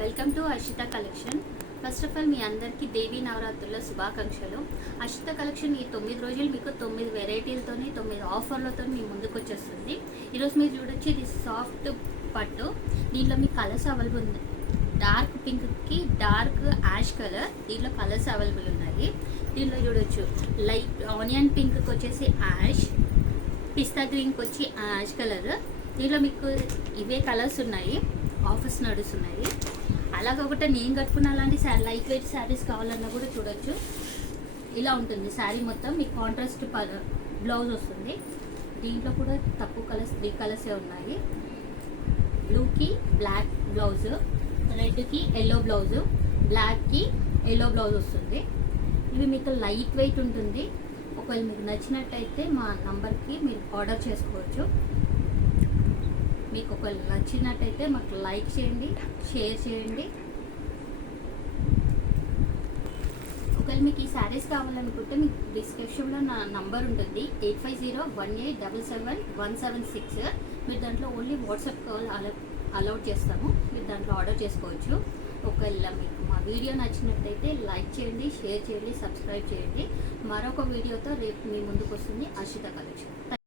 Welcome to Arshitha collection. First of all మీ అందరికీ దేవీ నవరాత్రుల శుభాకాంక్షలు. అర్షిత కలెక్షన్ ఈ 9 రోజులు మీకు 9 వెరైటీలతోని 9 ఆఫర్లతో మీ ముందుకు వచ్చేస్తుంది. ఈరోజు మీరు చూడొచ్చు, ఇది సాఫ్ట్ పట్టు. దీంట్లో మీ కలర్స్ అవైలబుల్ ఉంది. డార్క్ పింక్కి డార్క్ యాష్ కలర్, దీంట్లో కలర్స్ అవైలబుల్ ఉన్నాయి. దీంట్లో చూడొచ్చు, లైట్ ఆనియన్ పింక్కి వచ్చేసి యాష్, పిస్తా గ్రీన్కి వచ్చి యాష్ కలర్. దీంట్లో మీకు ఇవే కలర్స్ ఉన్నాయి, ఆఫర్స్ నడుస్తున్నాయి. అలాగొకటి నేను కట్టుకున్న అలాంటి లైట్ వెయిట్ శారీస్ కావాలన్నా కూడా చూడొచ్చు. ఇలా ఉంటుంది శారీ మొత్తం. మీకు కాంట్రాస్ట్ బ్లౌజ్ వస్తుంది. దీంట్లో కూడా తక్కువ కలర్స్ 3 కలర్సే ఉన్నాయి. బ్లూకి బ్లాక్ బ్లౌజ్, రెడ్కి ఎల్లో బ్లౌజు, బ్లాక్కి ఎల్లో బ్లౌజ్ వస్తుంది. ఇవి మీకు లైట్ వెయిట్ ఉంటుంది. ఒకవేళ మీకు నచ్చినట్టయితే మా నంబర్కి మీరు ఆర్డర్ చేసుకోవచ్చు. మీకు ఒకవేళ నచ్చినట్టయితే మాకు లైక్ చేయండి, షేర్ చేయండి. ఒకవేళ మీకు ఈ శారీస్ కావాలనుకుంటే మీకు డిస్క్రిప్షన్లో నా నంబర్ ఉంటుంది, 8501877176. మీరు దాంట్లో ఓన్లీ వాట్సాప్ కాల్ అలౌట్ చేస్తాము. మీరు దాంట్లో ఆర్డర్ చేసుకోవచ్చు. ఒకవేళ మీకు మా వీడియో నచ్చినట్టయితే లైక్ చేయండి, షేర్ చేయండి, సబ్స్క్రైబ్ చేయండి. మరొక వీడియోతో రేపు మీ ముందుకు వస్తుంది అర్షిత కలెక్షన్.